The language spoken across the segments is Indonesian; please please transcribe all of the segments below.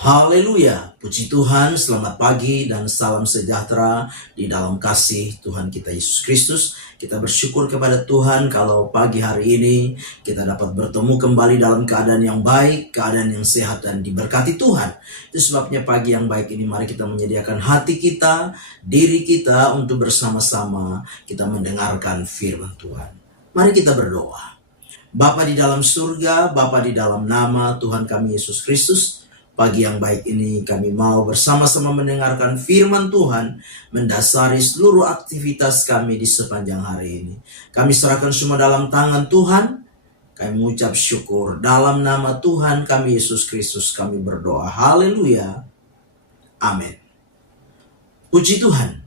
Haleluya, puji Tuhan, selamat pagi dan salam sejahtera di dalam kasih Tuhan kita Yesus Kristus. Kita bersyukur kepada Tuhan kalau pagi hari ini kita dapat bertemu kembali dalam keadaan yang baik, keadaan yang sehat dan diberkati Tuhan. Itu sebabnya pagi yang baik ini mari kita menyediakan hati kita, diri kita untuk bersama-sama kita mendengarkan firman Tuhan. Mari kita berdoa. Bapa di dalam surga, Bapa di dalam nama Tuhan kami Yesus Kristus, pagi yang baik ini kami mau bersama-sama mendengarkan firman Tuhan, mendasari seluruh aktivitas kami di sepanjang hari ini. Kami serahkan semua dalam tangan Tuhan. Kami mengucap syukur dalam nama Tuhan kami Yesus Kristus kami berdoa. Haleluya. Amin. Puji Tuhan.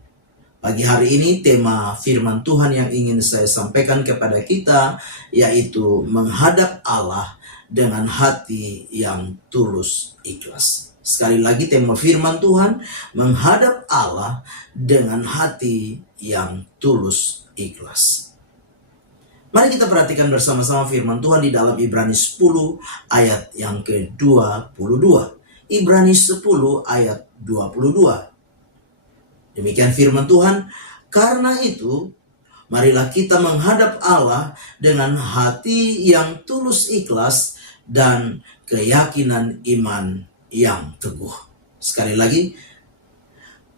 Pagi hari ini tema firman Tuhan yang ingin saya sampaikan kepada kita yaitu menghadap Allah dengan hati yang tulus ikhlas. Sekali lagi tema firman Tuhan, menghadap Allah dengan hati yang tulus ikhlas. Mari kita perhatikan bersama-sama firman Tuhan di dalam Ibrani 10 ayat yang ke-22. Ibrani 10 ayat 22. Demikian firman Tuhan, karena itu marilah kita menghadap Allah dengan hati yang tulus ikhlas dan keyakinan iman yang teguh. Sekali lagi,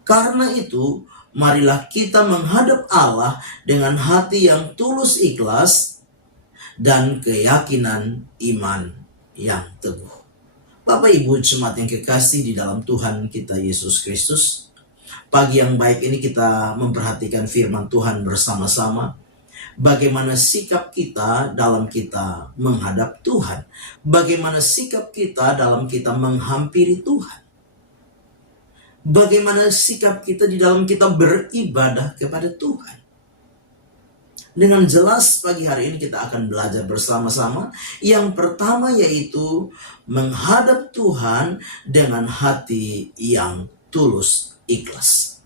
karena itu marilah kita menghadap Allah dengan hati yang tulus ikhlas dan keyakinan iman yang teguh. Bapak Ibu jemaat yang kekasih di dalam Tuhan kita Yesus Kristus, pagi yang baik ini kita memperhatikan firman Tuhan bersama-sama. Bagaimana sikap kita dalam kita menghadap Tuhan. Bagaimana sikap kita dalam kita menghampiri Tuhan. Bagaimana sikap kita di dalam kita beribadah kepada Tuhan. Dengan jelas pagi hari ini kita akan belajar bersama-sama. Yang pertama yaitu menghadap Tuhan dengan hati yang tulus ikhlas.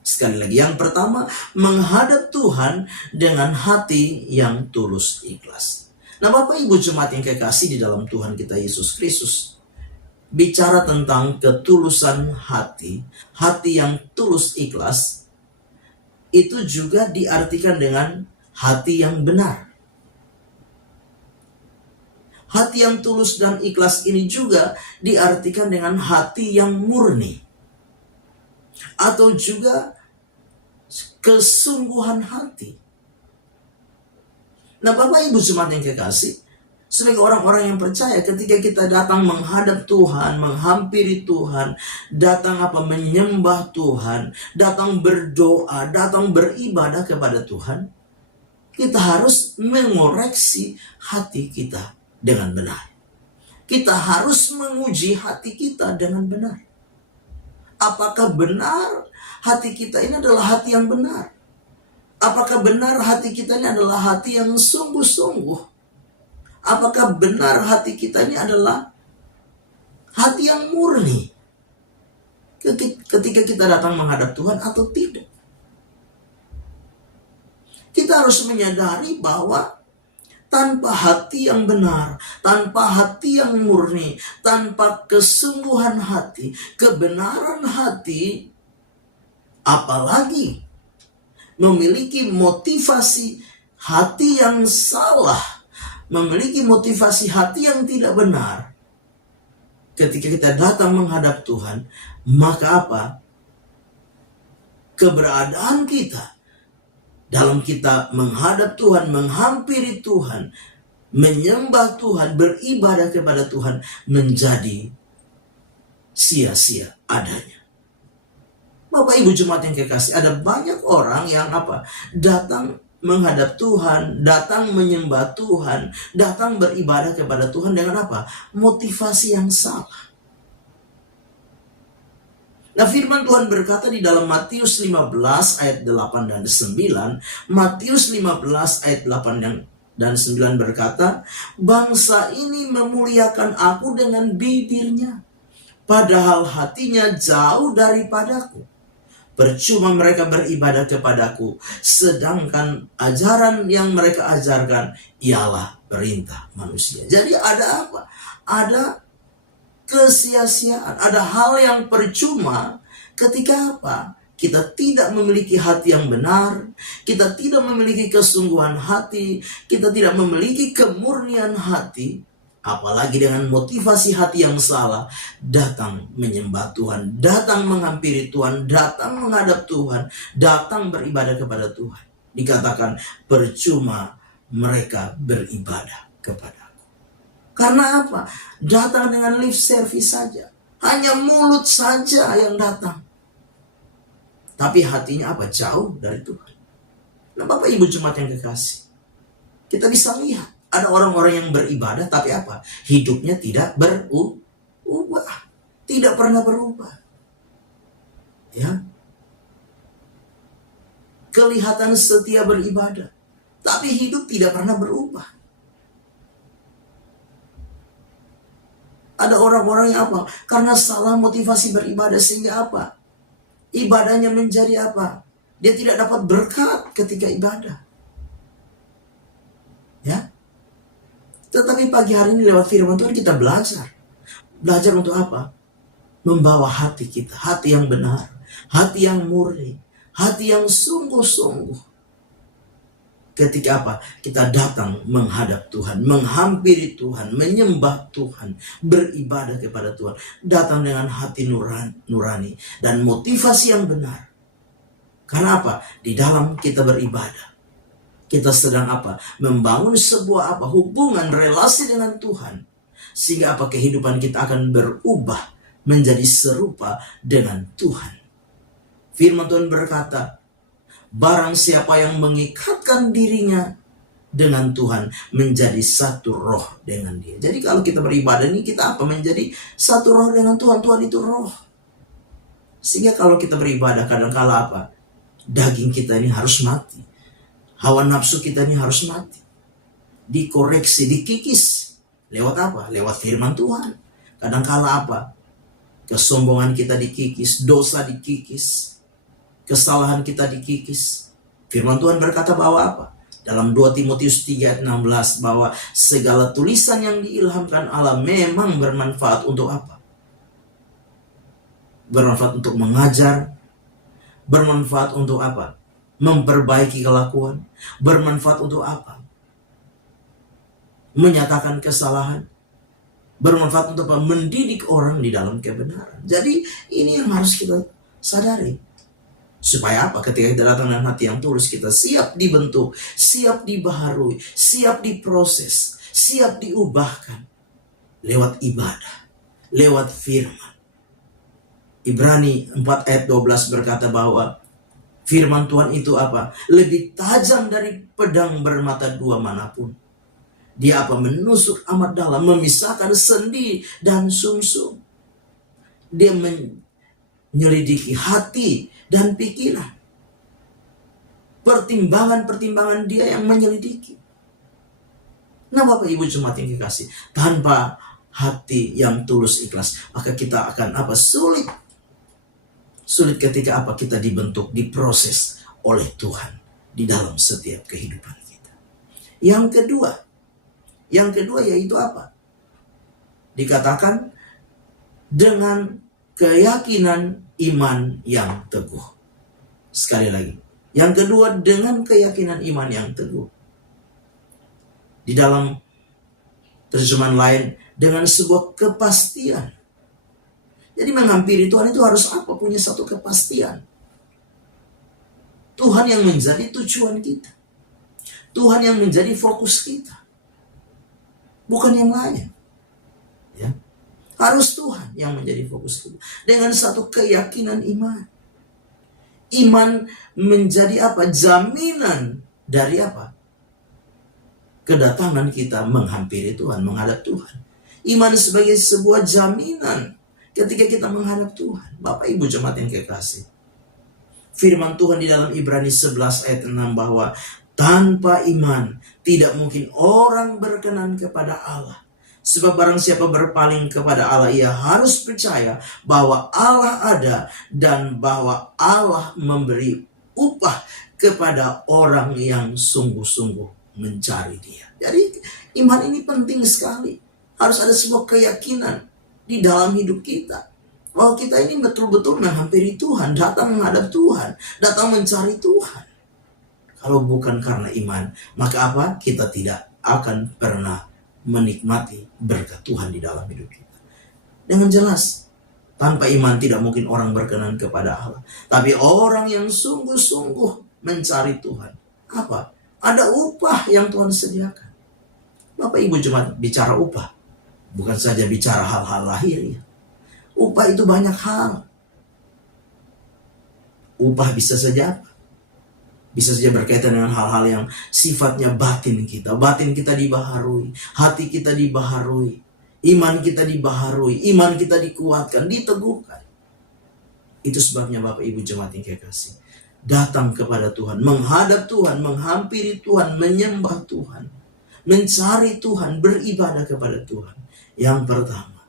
Sekali lagi, yang pertama, menghadap Tuhan dengan hati yang tulus ikhlas. Nah, Bapak Ibu jemaat yang kekasih di dalam Tuhan kita Yesus Kristus, bicara tentang ketulusan hati, hati yang tulus ikhlas, itu juga diartikan dengan hati yang benar. Hati yang tulus dan ikhlas ini juga diartikan dengan hati yang murni. Atau juga kesungguhan hati. Nah, Bapak Ibu jemaat yang kekasih, sebagai orang-orang yang percaya, ketika kita datang menghadap Tuhan, menghampiri Tuhan, datang menyembah Tuhan, datang berdoa, datang beribadah kepada Tuhan, kita harus mengoreksi hati kita dengan benar. Kita harus menguji hati kita dengan benar. Apakah benar hati kita ini adalah hati yang benar? Apakah benar hati kita ini adalah hati yang sungguh-sungguh? Apakah benar hati kita ini adalah hati yang murni ketika kita datang menghadap Tuhan atau tidak? Kita harus menyadari bahwa tanpa hati yang benar, tanpa hati yang murni, tanpa kesungguhan hati, kebenaran hati, apalagi memiliki motivasi hati yang salah, memiliki motivasi hati yang tidak benar, ketika kita datang menghadap Tuhan, maka apa? Keberadaan kita dalam kita menghadap Tuhan, menghampiri Tuhan, menyembah Tuhan, beribadah kepada Tuhan menjadi sia-sia adanya. Bapak Ibu jemaat yang kekasih, ada banyak orang yang datang menghadap Tuhan, datang menyembah Tuhan, datang beribadah kepada Tuhan dengan motivasi yang salah. Nah, firman Tuhan berkata di dalam Matius 15 ayat 8 dan 9. Matius 15 ayat 8 dan 9 berkata, bangsa ini memuliakan aku dengan bibirnya, padahal hatinya jauh daripadaku. Percuma mereka beribadah kepadaku, sedangkan ajaran yang mereka ajarkan ialah perintah manusia. Jadi ada apa? Ada kesia-siaan, ada hal yang percuma ketika apa? Kita tidak memiliki hati yang benar, kita tidak memiliki kesungguhan hati, kita tidak memiliki kemurnian hati, apalagi dengan motivasi hati yang salah, datang menyembah Tuhan, datang menghampiri Tuhan, datang menghadap Tuhan, datang beribadah kepada Tuhan. Dikatakan percuma mereka beribadah kepadaku. Karena apa? Datang dengan lip service saja, hanya mulut saja yang datang, tapi hatinya apa? Jauh dari Tuhan. Nah, Bapak Ibu jemaat yang kekasih, kita bisa lihat ada orang-orang yang beribadah, tapi apa? Hidupnya tidak berubah, tidak pernah berubah. Ya, kelihatan setia beribadah, tapi hidup tidak pernah berubah. Ada orang-orang yang apa? Karena salah motivasi beribadah, sehingga apa? Ibadahnya menjadi apa? Dia tidak dapat berkat ketika ibadah. Ya. Tetapi pagi hari ini lewat firman Tuhan kita belajar. Belajar untuk apa? Membawa hati kita, hati yang benar, hati yang murni, hati yang sungguh-sungguh. Ketika apa? Kita datang menghadap Tuhan, menghampiri Tuhan, menyembah Tuhan, beribadah kepada Tuhan. Datang dengan hati nurani dan motivasi yang benar. Karena apa? Di dalam kita beribadah, kita sedang apa? Membangun sebuah apa? Hubungan, relasi dengan Tuhan. Sehingga apa? Kehidupan kita akan berubah menjadi serupa dengan Tuhan. Firman Tuhan berkata, barang siapa yang mengikatkan dirinya dengan Tuhan menjadi satu roh dengan Dia. Jadi kalau kita beribadah ini, kita apa? Menjadi satu roh dengan Tuhan. Tuhan itu roh. Sehingga kalau kita beribadah, kadang-kala apa? Daging kita ini harus mati. Hawa nafsu kita ini harus mati. Dikoreksi, dikikis. Lewat apa? Lewat firman Tuhan. Kadang-kala apa? Kesombongan kita dikikis, dosa dikikis, kesalahan kita dikikis. Firman Tuhan berkata bahwa apa? Dalam 2 Timotius 3:16 bahwa segala tulisan yang diilhamkan Allah memang bermanfaat untuk apa? Bermanfaat untuk mengajar, bermanfaat untuk apa? Memperbaiki kelakuan, bermanfaat untuk apa? Menyatakan kesalahan, bermanfaat untuk apa? Mendidik orang di dalam kebenaran. Jadi ini yang harus kita sadari. Supaya apa? Ketika kita datang dengan hati yang tulus, kita siap dibentuk, siap dibaharui, siap diproses, siap diubahkan lewat ibadah, lewat firman. Ibrani 4 ayat 12 berkata bahwa firman Tuhan itu apa? Lebih tajam dari pedang bermata dua manapun. Dia apa? Menusuk amat dalam, memisahkan sendi dan sumsum. Dia menyelidiki hati dan pikiran. Pertimbangan-pertimbangan dia yang menyelidiki. Nah, Bapak Ibu jemaat yang kekasih, tanpa hati yang tulus ikhlas, maka kita akan apa? Sulit ketika apa? Kita dibentuk, diproses oleh Tuhan di dalam setiap kehidupan kita. Yang kedua yaitu apa? Dikatakan dengan keyakinan iman yang teguh. Sekali lagi, yang kedua dengan keyakinan iman yang teguh. Di dalam terjemahan lain, dengan sebuah kepastian. Jadi menghampiri Tuhan itu harus apa? Punya satu kepastian. Tuhan yang menjadi tujuan kita. Tuhan yang menjadi fokus kita. Bukan yang lain. Ya. Harus Tuhan yang menjadi fokus kita. Dengan satu keyakinan iman. Iman menjadi apa? Jaminan dari apa? Kedatangan kita menghampiri Tuhan, menghadap Tuhan. Iman sebagai sebuah jaminan ketika kita menghadap Tuhan. Bapak Ibu jemaat yang kekasih, firman Tuhan di dalam Ibrani 11 ayat 6 bahwa tanpa iman tidak mungkin orang berkenan kepada Allah. Sebab barang siapa berpaling kepada Allah, ia harus percaya bahwa Allah ada dan bahwa Allah memberi upah kepada orang yang sungguh-sungguh mencari Dia. Jadi iman ini penting sekali. Harus ada sebuah keyakinan di dalam hidup kita. Bahwa kita ini betul-betul menghampiri Tuhan, datang menghadap Tuhan, datang mencari Tuhan. Kalau bukan karena iman, maka apa? Kita tidak akan pernah menikmati berkat Tuhan di dalam hidup kita. Dengan jelas, tanpa iman tidak mungkin orang berkenan kepada Allah. Tapi orang yang sungguh-sungguh mencari Tuhan, apa? Ada upah yang Tuhan sediakan. Bapak Ibu cuma bicara upah, bukan saja bicara hal-hal lahiriah. Upah itu banyak hal. Upah bisa saja apa? Bisa saja berkaitan dengan hal-hal yang sifatnya batin kita. Batin kita dibaharui, hati kita dibaharui, iman kita dibaharui, iman kita dikuatkan, diteguhkan. Itu sebabnya Bapak Ibu jemaat yang kekasih, datang kepada Tuhan, menghadap Tuhan, menghampiri Tuhan, menyembah Tuhan, mencari Tuhan, beribadah kepada Tuhan. Yang pertama,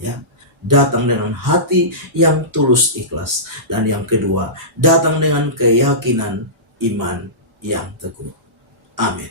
ya, datang dengan hati yang tulus ikhlas. Dan yang kedua, datang dengan keyakinan iman yang teguh. Amin.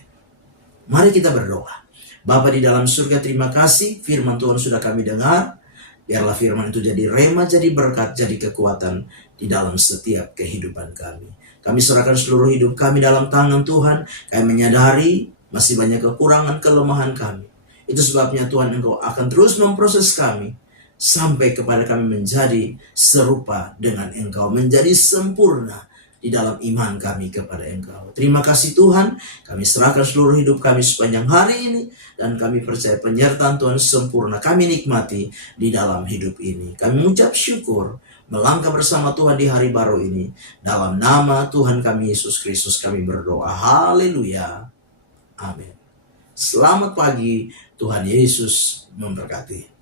Mari kita berdoa. Bapa di dalam surga, terima kasih firman Tuhan sudah kami dengar. Biarlah firman itu jadi rema, jadi berkat, jadi kekuatan di dalam setiap kehidupan kami. Kami serahkan seluruh hidup kami dalam tangan Tuhan. Kami menyadari masih banyak kekurangan, kelemahan kami. Itu sebabnya Tuhan, Engkau akan terus memproses kami sampai kepada kami menjadi serupa dengan Engkau, menjadi sempurna di dalam iman kami kepada Engkau. Terima kasih Tuhan, kami serahkan seluruh hidup kami sepanjang hari ini, dan kami percaya penyertaan Tuhan sempurna kami nikmati di dalam hidup ini. Kami mengucap syukur, melangkah bersama Tuhan di hari baru ini. Dalam nama Tuhan kami Yesus Kristus kami berdoa. Haleluya. Amin. Selamat pagi, Tuhan Yesus memberkati.